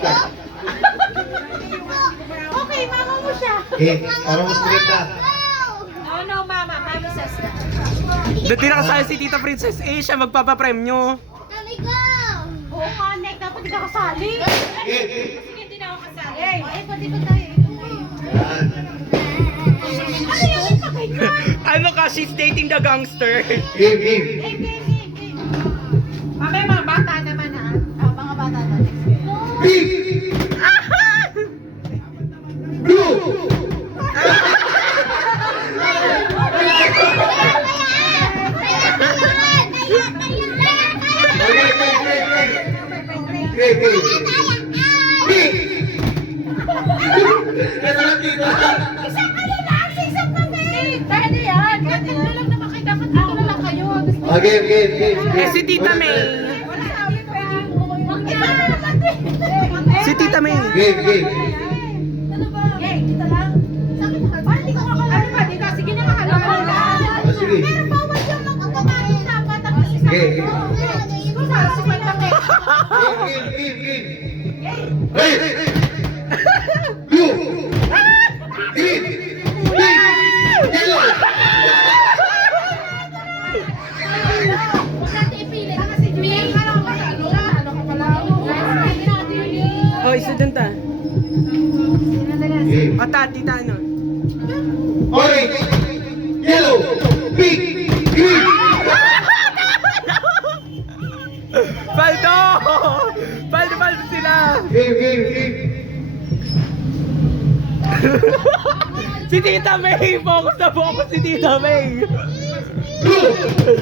tita. Okay, mama mo siya. Para mas maganda. Oh no, mama. Mama says that. Dati nakasali si Tita Princess A, siya magpapapremyo. Oo, connect. Dapat di ka kasali. Sige, hindi na ako kasali. Eh, pati ba tayo? Ano yung ipagay ka? Ano ka, she's dating the gangster. Game. Mamaya mga bata naman ha. Mga bata na. Next game. Pink. Blue. Great. Pink. Ito lang tita. Isang kayo lang! Isang kami! Pwede yan! Pwede lang naman kayo. Dapat dito na lang kayo. Game. Eh, si Tita May. Wala sabi pwede. Si Tita May. Game. Ano ba? Game, dito lang. Sakit ka. Parang di ka makakala. Ano ba? Dito. Sige na makakala. Sige. Pero bawal yung mag-automatic dapat ang isang Game. Ito para si Pantake. Game. Red. Blue. Green. Pink. Yellow. Huwag natin ipilit. Kasi Jimmy, ano ka pala? Oh, student ah. Game. Ata, tita ano? Orange. Yellow. Pink. Green. Paldo! Paldo sila! Game. Si Tita May! Focus na focus si Tita May! Blue.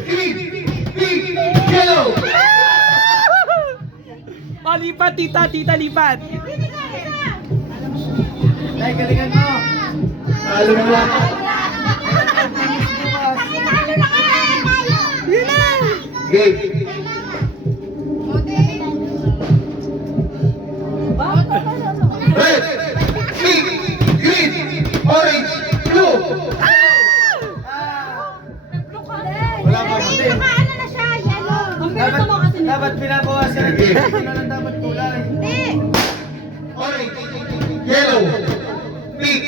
Green. Pink. Yellow. Oh, lipat tita, lipat! Ay, galingan mo. Alam mo lang. Game. Red, pink, green, orange, blue. Wala pa kasi. Nakaano na siya, yellow. Dapat binabawasan ng Game. hindi na lang dapat kulay. Hindi. Orange, yellow, pink,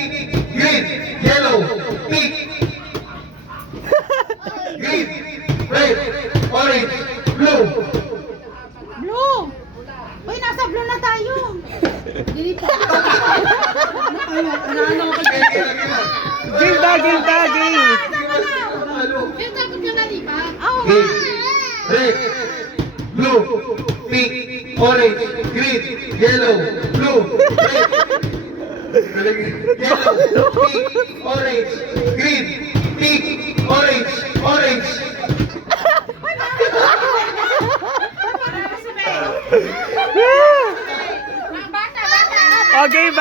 green, yellow, pink, green, red, orange, blue. Blue. Uy, nasa blue na tayo. Dito. Game ba? Yung dapat ka nalipat. Oo. Game. Red, blue, pink, orange, green, yellow, blue, red. Yellow, pink, orange, green, pink, orange. Mga bata. Okay ba?